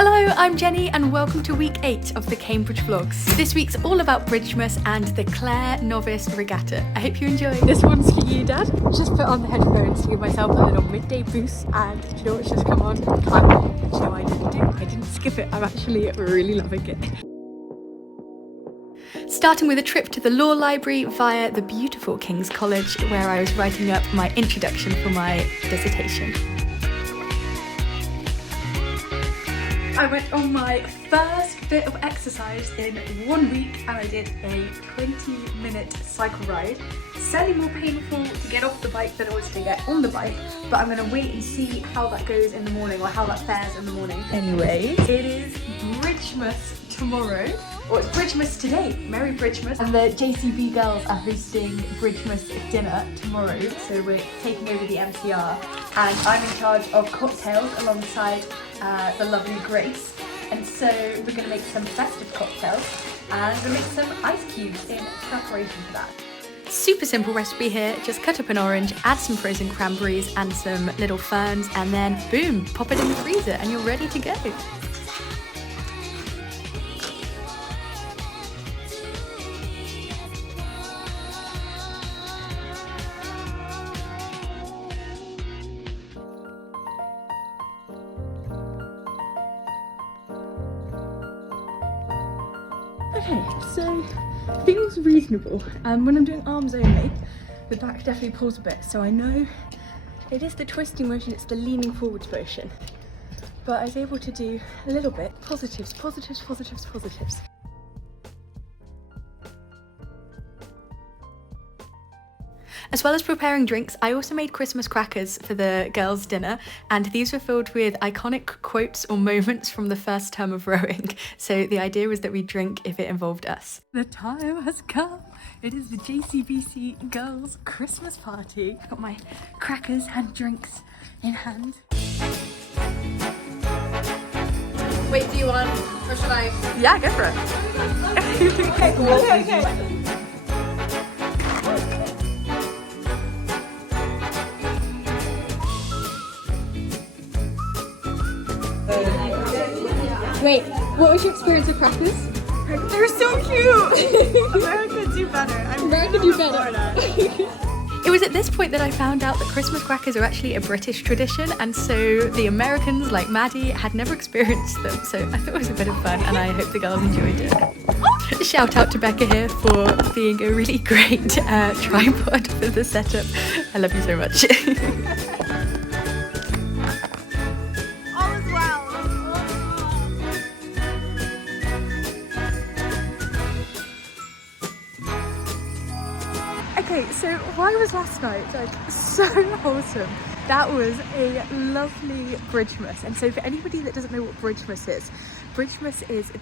Hello, I'm Jenny and welcome to week 8 of the Cambridge vlogs. This week's all about Bridgemas and the Clare Novice Regatta. I hope you enjoy. This one's for you, Dad. Just put on the headphones to give myself a little midday boost, and do you know what's just come on? Timeeee. Do you know what I didn't do? I didn't skip it. I'm actually really loving it. Starting with a trip to the law library via the beautiful King's College, where I was writing up my introduction for my dissertation. I went on my first bit of exercise in 1 week and I did a 20-minute cycle ride. Slightly more painful to get off the bike than it was to get on the bike, but I'm going to wait and see how that goes in the morning, or how that fares in the morning. Anyway, it is Bridgemas tomorrow. Or it's Bridgemas today. Merry Bridgemas. And the JCBC girls are hosting Bridgemas Dinner tomorrow, so we're taking over the MCR. And I'm in charge of cocktails alongside the lovely Grace. And so we're going to make some festive cocktails and we'll make some ice cubes in preparation for that. Super simple recipe here. Just cut up an orange, add some frozen cranberries and some little ferns, and then boom, pop it in the freezer and you're ready to go. Okay, so feels reasonable. When I'm doing arms only, the back definitely pulls a bit, so I know it is the twisting motion, it's the leaning forwards motion. But I was able to do a little bit. Positives, positives, positives, positives. As well as preparing drinks, I also made Christmas crackers for the girls' dinner, and these were filled with iconic quotes or moments from the first term of rowing. So the idea was that we drink if it involved us. The time has come. It is the JCBC girls' Christmas party. Got my crackers and drinks in hand. Wait, do you want, or should I? Yeah, go for it. Okay, cool. Okay. Wait, what was your experience with crackers? They're so cute! America do better. America do better. It was at this point that I found out that Christmas crackers are actually a British tradition, and so the Americans, like Maddie, had never experienced them, so I thought it was a bit of fun and I hope the girls enjoyed it. Shout out to Becca here for being a really great tripod for the setup. I love you so much. Okay, so why was last night like so wholesome? That was a lovely Bridgemas. And so for anybody that doesn't know what Bridgemas is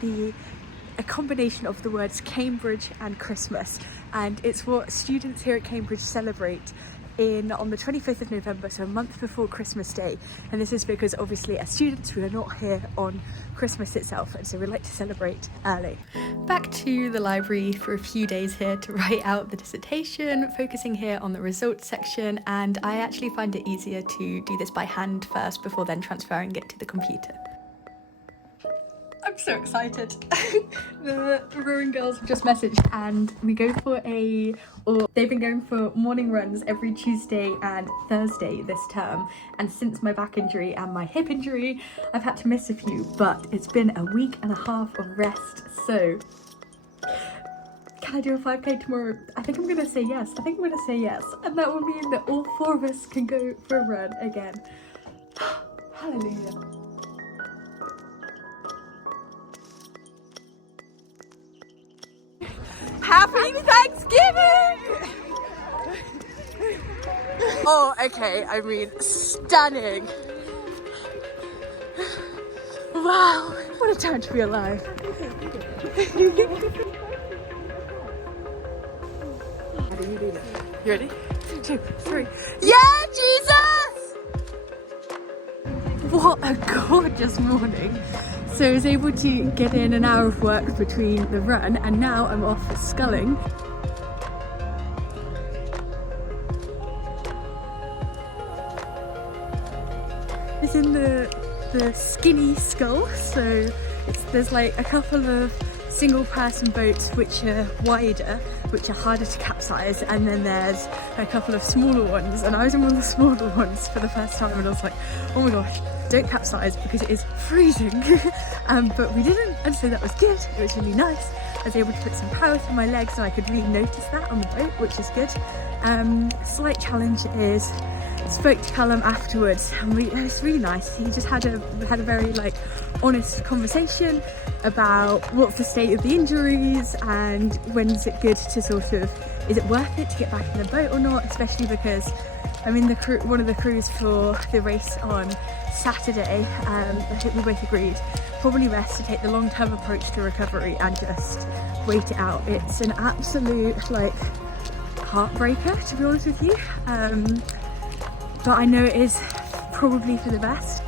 a combination of the words Cambridge and Christmas, and it's what students here at Cambridge celebrate on the 25th of November, so a month before Christmas Day. And this is because obviously as students we are not here on Christmas itself, and so we like to celebrate early. Back to the library for a few days here to write out the dissertation, focusing here on the results section, and I actually find it easier to do this by hand first before then transferring it to the computer. I'm so excited. The rowing girls have just messaged and we go for they've been going for morning runs every Tuesday and Thursday this term, and since my back injury and my hip injury I've had to miss a few, but it's been a week and a half of rest, so can I do a 5k tomorrow? I think I'm gonna say yes. And that will mean that all 4 of us can go for a run again. Hallelujah. Happy Thanksgiving! Oh, okay, I mean, stunning. Wow, what a time to be alive. You ready? 2, 3. Yeah, Jesus! What a gorgeous morning. So I was able to get in an hour of work between the run, and now I'm off for sculling. It's in the the skinny scull, so there's like a couple of single person boats which are wider, which are harder to capsize, and then there's a couple of smaller ones, and I was in one of the smaller ones for the first time and I was like, oh my gosh, don't capsize because it is freezing. But we didn't, and so that was good. It was really nice. I was able to put some power through my legs and I could really notice that on the boat, which is good. Slight challenge is spoke to Callum afterwards and it was really nice. He just had a very like honest conversation about what's the state of the injuries and when's it good to sort of, is it worth it to get back in the boat or not, especially because I'm in the crew, one of the crews for the race on Saturday. I think we both agreed probably best to take the long-term approach to recovery and just wait it out. It's an absolute like heartbreaker, to be honest with you, but I know it is probably for the best.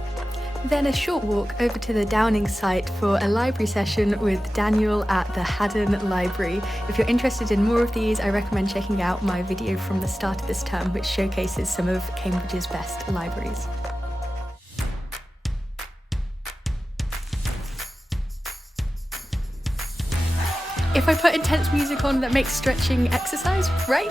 Then a short walk over to the Downing site for a library session with Daniel at the Haddon Library. If you're interested in more of these, I recommend checking out my video from the start of this term, which showcases some of Cambridge's best libraries. If I put intense music on that makes stretching exercise, right?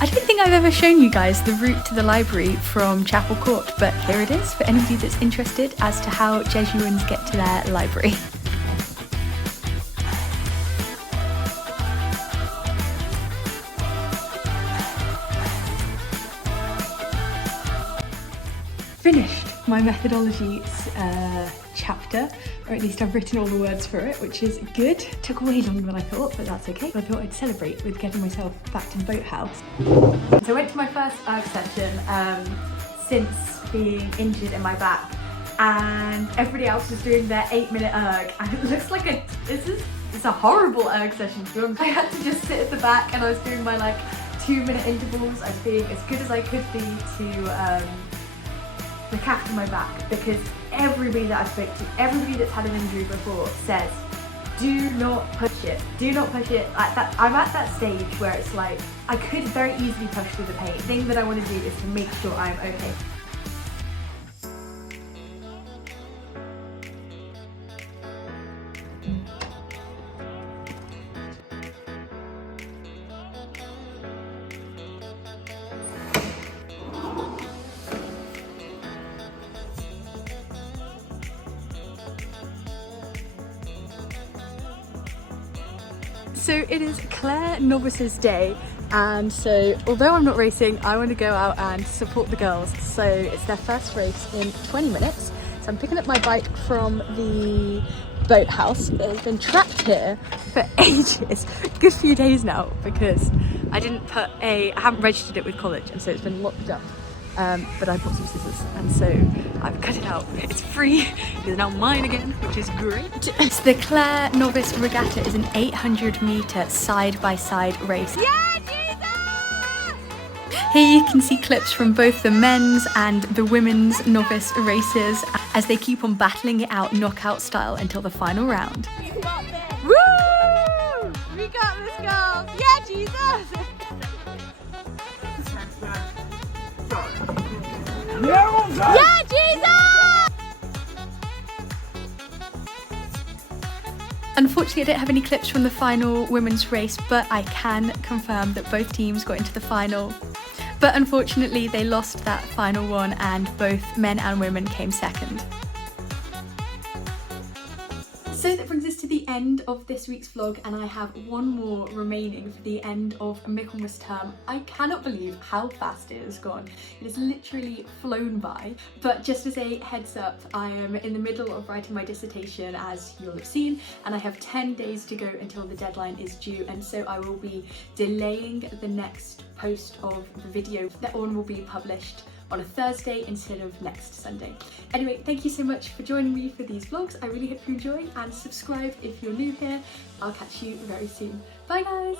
I don't think I've ever shown you guys the route to the library from Chapel Court, but here it is for anybody that's interested as to how Jesuans get to their library. Finished my methodology chapter, or at least I've written all the words for it, which is good. Took way longer than I thought, but that's okay. I thought I'd celebrate with getting myself back to the boathouse. So I went to my first erg session since being injured in my back, and everybody else was doing their 8-minute erg, and it looks like it's a horrible erg session, to be honest. I had to just sit at the back and I was doing my like 2-minute intervals. I was being as good as I could be to look after my back, because everybody that I spoke to, everybody that's had an injury before says, do not push it. Do not push it. I'm at that stage where it's like, I could very easily push through the pain. The thing that I want to do is to make sure I'm okay. So it is Clare Novice's day, and so although I'm not racing, I want to go out and support the girls. So it's their first race in 20 minutes. So I'm picking up my bike from the boathouse that has been trapped here for ages, a good few days now, because I haven't registered it with college, and so it's been locked up. But I bought some scissors, and so I've cut it out. It's free. It's now mine again, which is great. So the Clare Novice Regatta is an 800-metre side-by-side race. Yeah, Jesus! Here you can see clips from both the men's and the women's novice races as they keep on battling it out knockout style until the final round. Woo! We got this, girls! Yeah, Jesus! Yeah, Jesus! Unfortunately, I don't have any clips from the final women's race, but I can confirm that both teams got into the final. But unfortunately, they lost that final one, and both men and women came second. So that brings us to the end of this week's vlog, and I have one more remaining for the end of Michaelmas term. I cannot believe how fast it has gone. It has literally flown by. But just as a heads up, I am in the middle of writing my dissertation, as you'll have seen, and I have 10 days to go until the deadline is due, and so I will be delaying the next post of the video. That one will be published on a Thursday instead of next Sunday. Anyway, thank you so much for joining me for these vlogs. I really hope you enjoy, and subscribe if you're new here. I'll catch you very soon. Bye guys!